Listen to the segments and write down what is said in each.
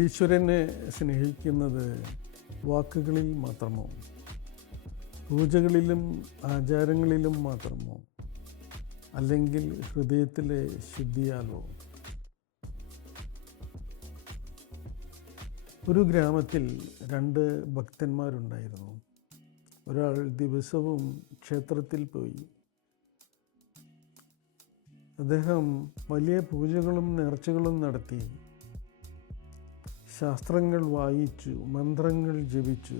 ഈശ്വരനെ സ്നേഹിക്കുന്നത് വാക്കുകളിൽ മാത്രമോ, പൂജകളിലും ആചാരങ്ങളിലും മാത്രമോ, അല്ലെങ്കിൽ ഹൃദയത്തിലെ ശുദ്ധിയാലോ? ഒരു ഗ്രാമത്തിൽ 2 ഭക്തന്മാരുണ്ടായിരുന്നു. ഒരാൾ ദിവസവും ക്ഷേത്രത്തിൽ പോയി. അദ്ദേഹം വലിയ പൂജകളും നേർച്ചകളും നടത്തി. ശാസ്ത്രങ്ങൾ വായിച്ചു, മന്ത്രങ്ങൾ ജപിച്ചു.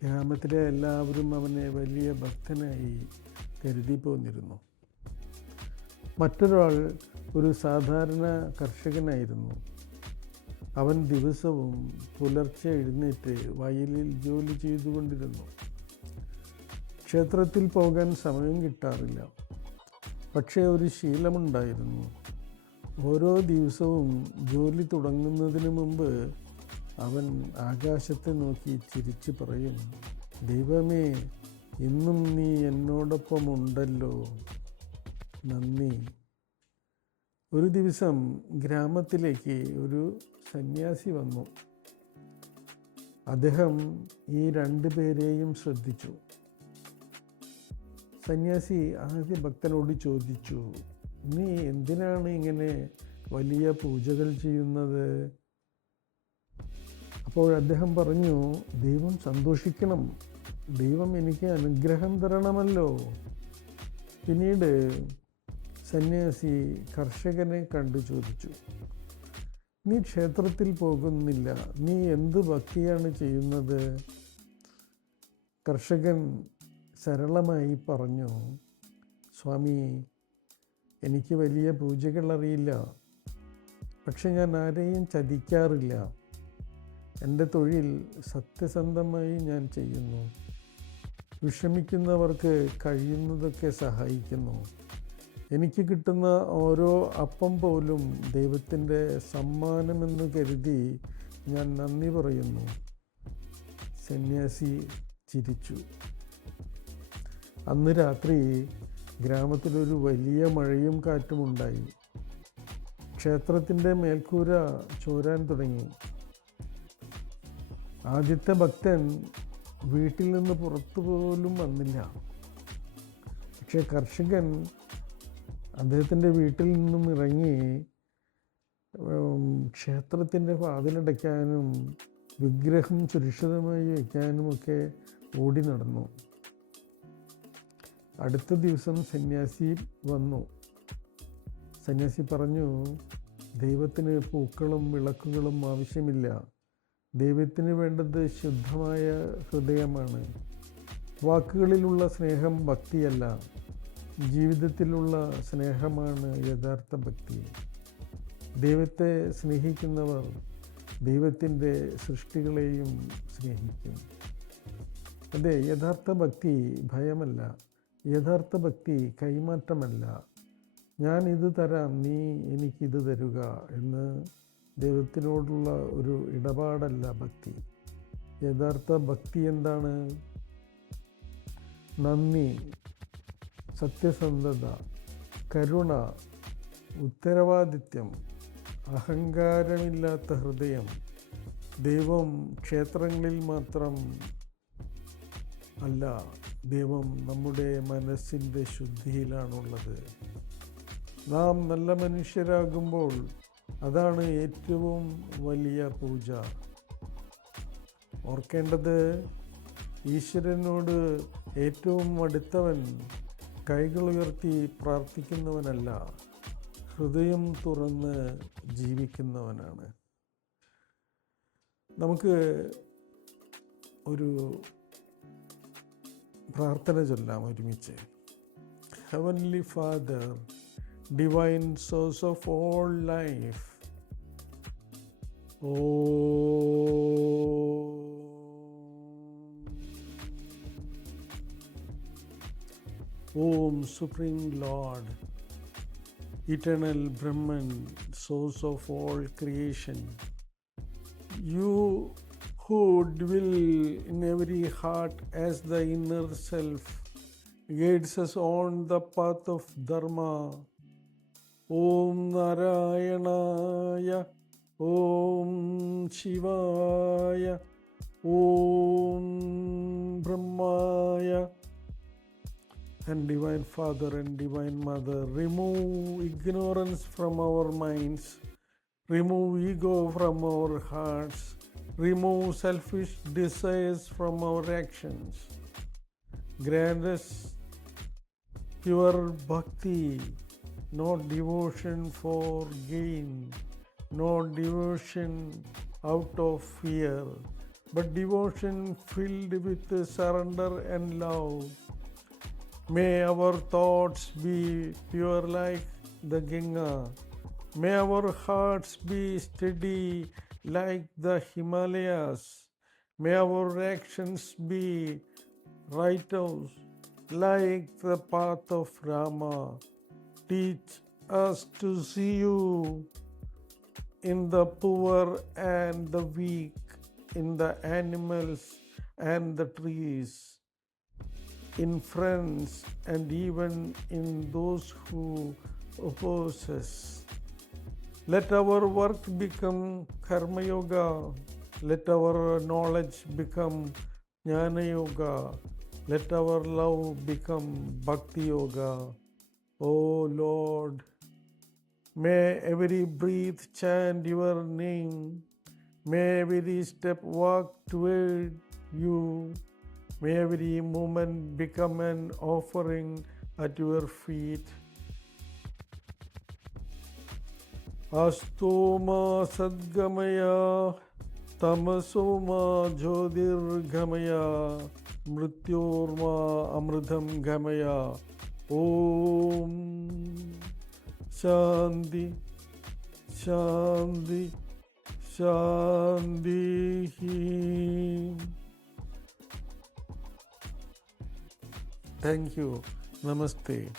ഗ്രാമത്തിലെ എല്ലാവരും അവനെ വലിയ ഭക്തനായി കരുതി പോന്നിരുന്നു. മറ്റൊരാൾ ഒരു സാധാരണ കർഷകനായിരുന്നു. അവൻ ദിവസവും പുലർച്ചെ എഴുന്നേറ്റ് വയലിൽ ജോലി ചെയ്തുകൊണ്ടിരുന്നു. ക്ഷേത്രത്തിൽ പോകാൻ സമയം കിട്ടാറില്ല. പക്ഷേ ഒരു ശീലമുണ്ടായിരുന്നു. ഓരോ ദിവസവും ജോലി തുടങ്ങുന്നതിന് മുമ്പ് അവൻ ആകാശത്തെ നോക്കി ചിരിച്ചു പറയും, ദൈവമേ, ഇന്നും നീ എന്നോടൊപ്പമുണ്ടല്ലോ, നന്ദി. ഒരു ദിവസം ഗ്രാമത്തിലേക്ക് ഒരു സന്യാസി വന്നു. അദ്ദേഹം ഈ 2 പേരെയും ശ്രദ്ധിച്ചു. സന്യാസി ആദ്യ ഭക്തനോട് ചോദിച്ചു, നീ എന്തിനാണ് ഇങ്ങനെ വലിയ പൂജകൾ ചെയ്യുന്നത്? അപ്പോൾ അദ്ദേഹം പറഞ്ഞു, ദൈവം സന്തോഷിക്കണം, ദൈവം എനിക്ക് അനുഗ്രഹം തരണമല്ലോ. പിന്നീട് സന്യാസി കർഷകനെ കണ്ടു ചോദിച്ചു, നീ ക്ഷേത്രത്തിൽ പോകുന്നില്ല, നീ എന്ത് ഭക്തിയാണ് ചെയ്യുന്നത്? കർഷകൻ സരളമായി പറഞ്ഞു, സ്വാമി, എനിക്ക് വലിയ പൂജകൾ അറിയില്ല, പക്ഷെ ഞാൻ ആരെയും ചതിക്കാറില്ല. എൻ്റെ തൊഴിൽ സത്യസന്ധമായി ഞാൻ ചെയ്യുന്നു. വിഷമിക്കുന്നവർക്ക് കഴിയുന്നതൊക്കെ സഹായിക്കുന്നു. എനിക്ക് കിട്ടുന്ന ഓരോ അപ്പം പോലും ദൈവത്തിൻ്റെ സമ്മാനമെന്ന് കരുതി ഞാൻ നന്ദി പറയുന്നു. സന്യാസി ചിരിച്ചു. അന്ന് രാത്രി ഗ്രാമത്തിലൊരു വലിയ മഴയും കാറ്റും ഉണ്ടായി. ക്ഷേത്രത്തിൻ്റെ മേൽക്കൂര ചോരാൻ തുടങ്ങി. ആദ്യത്തെ ഭക്തൻ വീട്ടിൽ നിന്ന് പുറത്തു പോലും വന്നില്ല. പക്ഷെ കർഷകൻ അദ്ദേഹത്തിൻ്റെ വീട്ടിൽ നിന്നും ഇറങ്ങി ക്ഷേത്രത്തിൻ്റെ വാതിലടയ്ക്കാനും വിഗ്രഹം സുരക്ഷിതമായി വയ്ക്കാനുമൊക്കെ ഓടി നടന്നു. അടുത്ത ദിവസം സന്യാസി വന്നു. സന്യാസി പറഞ്ഞു, ദൈവത്തിന് പൂക്കളും വിളക്കുകളും ആവശ്യമില്ല. ദൈവത്തിന് വേണ്ടത് ശുദ്ധമായ ഹൃദയമാണ്. വാക്കുകളിലുള്ള സ്നേഹം ഭക്തിയല്ല, ജീവിതത്തിലുള്ള സ്നേഹമാണ് യഥാർത്ഥ ഭക്തി. ദൈവത്തെ സ്നേഹിക്കുന്നവർ ദൈവത്തിൻ്റെ സൃഷ്ടികളെയും സ്നേഹിക്കും. അതെ, യഥാർത്ഥ ഭക്തി ഭയമല്ല, യഥാർത്ഥ ഭക്തി കൈമാറ്റമല്ല. ഞാൻ ഇത് തരാം, നീ എനിക്കിത് തരുക എന്ന് ദൈവത്തിനോടുള്ള ഒരു ഇടപാടല്ല ഭക്തി. യഥാർത്ഥ ഭക്തി എന്താണ്? നന്ദി, സത്യസന്ധത, കരുണ, ഉത്തരവാദിത്യം, അഹങ്കാരമില്ലാത്ത ഹൃദയം. ദൈവം ക്ഷേത്രങ്ങളിൽ മാത്രം അല്ല, ദൈവം നമ്മുടെ മനസ്സിൻ്റെ ശുദ്ധിയിലാണുള്ളത്. നാം നല്ല മനുഷ്യരാകുമ്പോൾ അതാണ് ഏറ്റവും വലിയ പൂജ. ഓർക്കേണ്ടത്, ഈശ്വരനോട് ഏറ്റവും അടുത്തവൻ കൈകളുയർത്തി പ്രാർത്ഥിക്കുന്നവനല്ല, ഹൃദയം തുറന്ന് ജീവിക്കുന്നവനാണ്. നമുക്ക് ഒരു പ്രാർത്ഥന ചൊല്ലാം ഒരുമിച്ച്. Heavenly father, divine source of all life, Om Supreme Lord, Eternal Brahman, source of all creation, you who dwell in every heart as the inner self, guides us on the path of Dharma. Om Narayanaya Om Shivaya, Om Brahmaya. And Divine Father and Divine Mother, remove ignorance from our minds, remove ego from our hearts, remove selfish desires from our actions. Grant us pure bhakti, not devotion for gain, not devotion out of fear, but devotion filled with surrender and love. May our thoughts be pure like the Ganga. May our hearts be steady like the Himalayas. May our actions be righteous like the path of Rama. Teach us to see you in the poor and the weak, in the animals and the trees, in friends and even in those who oppose us. Let our work become Karma Yoga. Let our knowledge become Jnana Yoga. Let our love become Bhakti Yoga. O Lord, may every breath chant your name. May every step walk toward you. May every moment become an offering at your feet. Astoma Sadgamaya, Tamasoma Jyotirgamaya, Mrityorma Amritam Gamaya. Om Shanti, Shanti, Shanti. Thank you. Namaste.